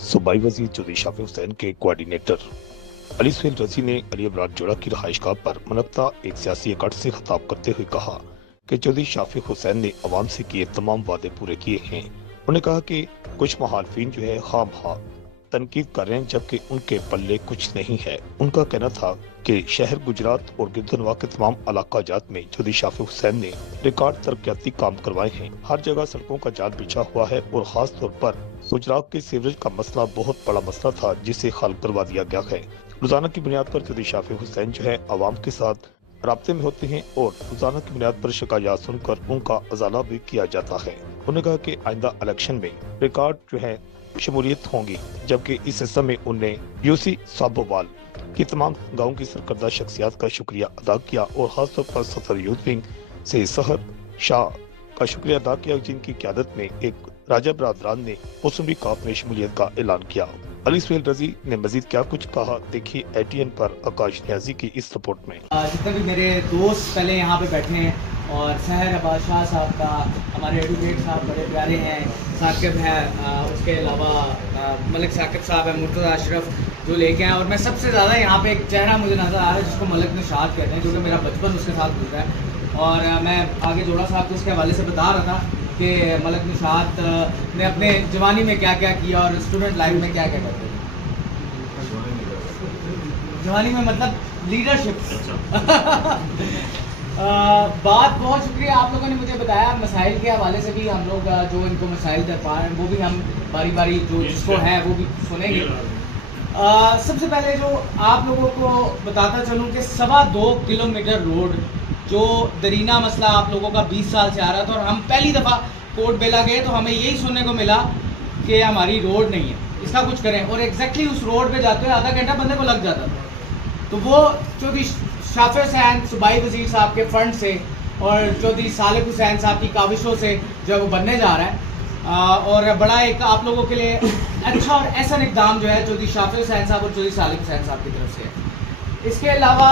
सूबाई वजीर चौधरी शाफी हुसैन के कोऑर्डिनेटर अली सुहेल रजी ने अली अबरार जोड़ा की रहायशगाह पर मुनक्ता एक सियासी इकट्ठ से खिताब करते हुए कहा कि चौधरी शाफी हुसैन ने अवाम से किए तमाम वादे पूरे किए हैं। उन्होंने कहा कि कुछ मुखालफिन जो है खामखा तनकीद कर रहे हैं, जबकि उनके पल्ले कुछ नहीं है। उनका कहना था कि शहर गुजरात और गिरदनवा के तमाम इलाका जात में चौधरी शाफी हुसैन ने रिकॉर्ड तरक्याती काम करवाए हैं। हर जगह सड़कों का जाल बिछा हुआ है और खास तौर पर गुजरात के सीवरेज का मसला बहुत बड़ा मसला था, जिसे हल करवा दिया गया है। रोजाना की बुनियाद पर चौधरी शाफी हुसैन जो है आवाम के साथ राब्ते में होते हैं और रोजाना की बुनियाद पर शिकायत सुनकर उनका अजाला भी किया जाता है। उन्होंने कहा कि आइंदा इलेक्शन में रिकॉर्ड जो है शमूलियत होंगी, जबकि इस समय उनने यूसी साबोवाल की तमाम गाँव की सरकर्दा शख्सियात का शुक्रिया अदा किया और खासतौर पर सदर यूथ विंग से सहर शाह का शुक्रिया अदा किया, जिनकी क़यादत में एक राजा बरादरान ने मौसमी काफ में शमूलियत का ऐलान किया। अली सुहेल रजी ने मजीद क्या कुछ कहा, देखिए ATN पर आकाश न्याजी की इस रिपोर्ट में। जितने भी मेरे दोस्त पहले यहाँ पे बैठे हैं और सहर अब्बास शाह साहब का, हमारे एडवोकेट साहब बड़े प्यारे हैं, साकिब है, उसके अलावा मलिक साकिब साहब है, मुर्तज़ा अशरफ जो लेके हैं, और मैं सबसे ज़्यादा यहाँ पे एक चेहरा मुझे नज़र आ रहा है जिसको मलिक निशात कहते हैं, जो कि मेरा बचपन उसके साथ गुजरा है। और मैं आगे जोड़ा साहब को उसके हवाले से बता रहा था कि मलिक निशात ने अपने जवानी में क्या क्या किया और स्टूडेंट लाइफ में क्या क्या करते थे। जवानी में मतलब लीडरशिप। बात बहुत शुक्रिया आप लोगों ने मुझे बताया। मसाइल के हवाले से भी हम लोग जो इनको मसाइल दर पा रहे हैं वो भी हम बारी बारी जो जिसको है वो भी सुनेंगे। सबसे पहले जो आप लोगों को बताता चलूँ कि 2.25 किलोमीटर रोड जो दरीना मसला आप लोगों का 20 साल से आ रहा था, और हम पहली दफ़ा कोर्ट बेला गए तो हमें यही सुनने को मिला कि हमारी रोड नहीं है, इसका कुछ करें। और एग्जैक्टली उस रोड पे जाते हुए आधा घंटा बंदे को लग जाता था। तो वो चौधरी शाफी हुसैन सूबाई वजीर साहब के फंड से और चौधरी सालिक हुसैन साहब की काविशों से जो है वो बनने जा रहा है। और बड़ा एक आप लोगों के लिए अच्छा और ऐसा इक़दाम जो है चौधरी शाफी हुसैन साहब और चौधरी सालिक हुसैन साहब की तरफ से है। इसके अलावा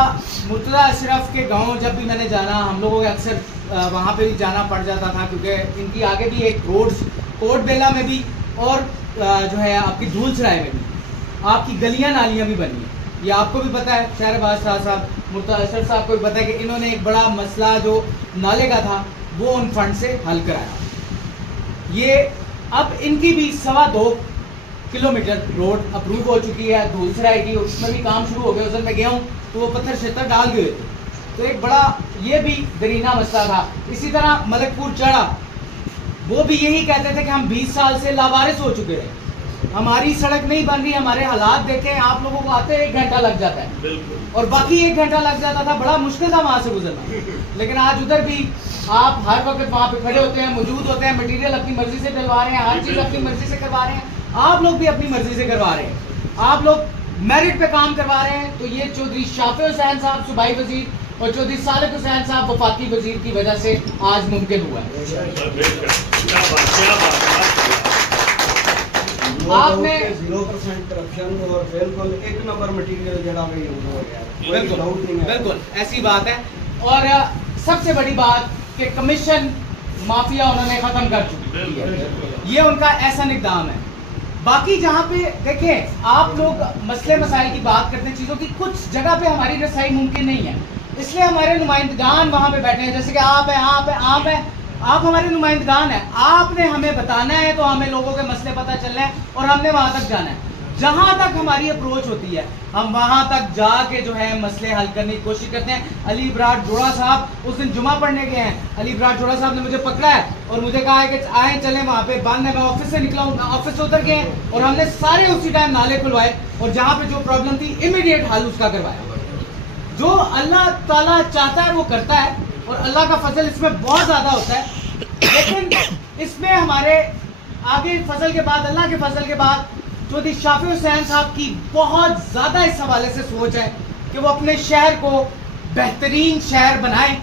मुर्तज़ा अशरफ के गांव जब भी मैंने जाना, हम लोगों को अक्सर वहाँ पे भी जाना पड़ जाता था, क्योंकि इनकी आगे भी एक रोड्स कोट बेला में भी और जो है आपकी धूल सराय में भी आपकी गलियाँ नालियाँ भी बनी हैं। ये आपको भी पता है, शहर अब्बास शाह साहब, मुर्तज़ा अशरफ साहब को भी पता है कि इन्होंने एक बड़ा मसला जो नाले का था वो उन फंड से हल कराया। ये अब इनकी भी 2.25 किलोमीटर रोड अप्रूव हो चुकी है धूलसराय की, उसमें भी काम शुरू हो गया। उस दिन मैं गया हूँ तो वो पत्थर शत्थर डाल गए थे, तो एक बड़ा ये भी दरीना मसला था। इसी तरह मलकपुर चढ़ा, वो भी यही कहते थे कि हम 20 साल से लावारिस हो चुके हैं, हमारी सड़क नहीं बन रही, हमारे हालात देखें, आप लोगों को आते 1 घंटा लग जाता है और बाकी 1 घंटा लग जाता था, बड़ा मुश्किल था वहाँ से गुजरना। लेकिन आज उधर भी आप हर वक्त वहाँ पे खड़े होते हैं, मौजूद होते हैं, मटीरियल अपनी मर्जी से डलवा रहे हैं, हर चीज़ अपनी मर्जी से करवा रहे हैं, आप लोग भी अपनी मर्जी से करवा रहे हैं, आप लोग मेरिट पे काम करवा रहे हैं। तो ये चौधरी शाफी हुसैन साहब सूबाई वजीर और चौधरी सालिक हुसैन साहब वफाकी वजीर की वजह से आज मुमकिन हुआ है। आपने 0% करप्शन और बिल्कुल 1 नंबर मटीरियल जड़ा में यूज हो गया, बिल्कुल ऐसी बात है। और सबसे बड़ी बात कि कमीशन माफिया उन्होंने खत्म कर चुकी है, ये उनका ऐसा इक़दाम है। बाकी जहाँ पे देखें आप लोग मसले मसाइल की बात करते हैं, चीज़ों की कुछ जगह पे हमारी रसाई मुमकिन नहीं है, इसलिए हमारे नुमाइंदगान वहाँ पे बैठे हैं, जैसे कि आप हैं, आप हमारे नुमाइंदगान हैं। आपने हमें बताना है तो हमें लोगों के मसले पता चलना है और हमने वहाँ तक जाना है। जहाँ तक हमारी अप्रोच होती है हम वहाँ तक जाके जो है मसले हल करने की कोशिश करते हैं। अली अबरार जोड़ा साहब उस दिन जुमा पढ़ने गए हैं, अली अबरार जोड़ा साहब ने मुझे पकड़ा है और मुझे कहा है कि आए चले, वहाँ पे बंद है, मैं ऑफिस से निकला हूँ, ऑफिस से उतर गए हैं और हमने सारे उसी टाइम नाले खुलवाए और जहाँ पे जो प्रॉब्लम थी इमीडिएट हल उसका करवाया। जो अल्लाह ताला चाहता है वो करता है और अल्लाह का फजल इसमें बहुत ज़्यादा होता है। लेकिन इसमें हमारे आगे फजल के बाद, अल्लाह के फजल के बाद चौधरी शाफी हुसैन साहब की बहुत ज़्यादा इस हवाले से सोच है कि वो अपने शहर को बेहतरीन शहर बनाएं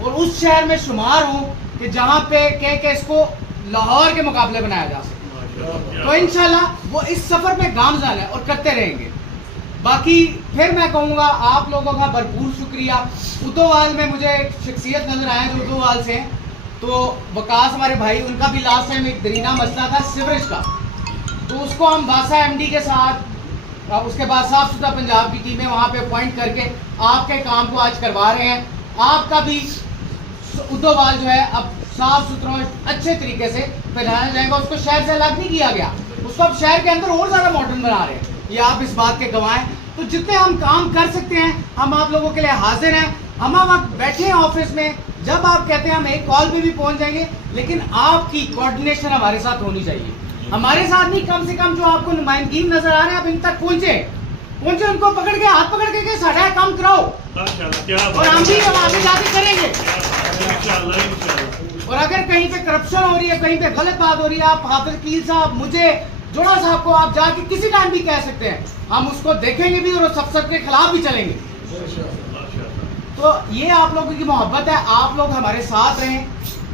और उस शहर में शुमार हों कि जहाँ पे कह इसको लाहौर के मुकाबले बनाया जा सके। तो इंशाल्लाह वो इस सफ़र में गामज़न है और करते रहेंगे। बाकी फिर मैं कहूँगा आप लोगों का भरपूर शुक्रिया। उतोवाल में मुझे एक शख्सियत नज़र आए जो उतोवाल से हैं, तो वकास हमारे भाई, उनका भी लास्ट टाइम एक दरीना मसला था सीवरेज का, तो उसको हम बासा एमडी के साथ, उसके बाद साफ सुथरा पंजाब की टीमें वहाँ पे अपॉइंट करके आपके काम को आज करवा रहे हैं। आपका भी उद्धववाल जो है अब साफ सुथरा अच्छे तरीके से पहनाया जाएगा। उसको शहर से अलग नहीं किया गया, उसको अब शहर के अंदर और ज़्यादा मॉडर्न बना रहे हैं। ये आप इस बात के गवाह हैं। तो जितने हम काम कर सकते हैं हम आप लोगों के लिए हाजिर हैं। हम अब बैठे हैं ऑफिस में, जब आप कहते हैं हम एक कॉल पे भी पहुंच जाएंगे, लेकिन आपकी कोऑर्डिनेशन हमारे साथ होनी चाहिए। हमारे साथ नहीं, कम से कम जो आपको नुमाइंदगी नजर आ रहे हैं आप इन तक पहुंचे उनको पकड़ के हाथ पकड़ के साढ़ा काम कराओ और हम भी आगे जाके करेंगे। और अगर कहीं पे करप्शन हो रही है, कहीं पे गलत बात हो रही है, आप हाफिज कील साहब, मुझे, जोड़ा साहब को आप जाके किसी टाइम भी कह सकते हैं, हम उसको देखेंगे भी और सबके खिलाफ भी चलेंगे। तो ये आप लोगों की मोहब्बत है, आप लोग हमारे साथ रहें,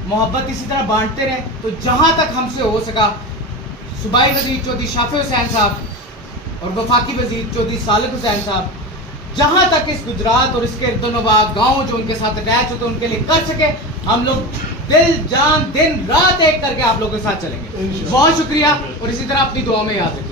मोहब्बत इसी तरह बांटते रहें। तो जहां तक हमसे हो सका, सूबाई वजीर चौधरी शाफी हुसैन साहब और वफाकी वजीर चौधरी सालिक हुसैन साहब, जहां तक इस गुजरात और इसके इर्दोनवा गाँव जो उनके साथ अटैच होते उनके लिए कर सके, हम लोग दिल जान दिन रात एक करके आप लोगों के साथ चलेंगे। बहुत शुक्रिया और इसी तरह अपनी दुआ में याद रखें।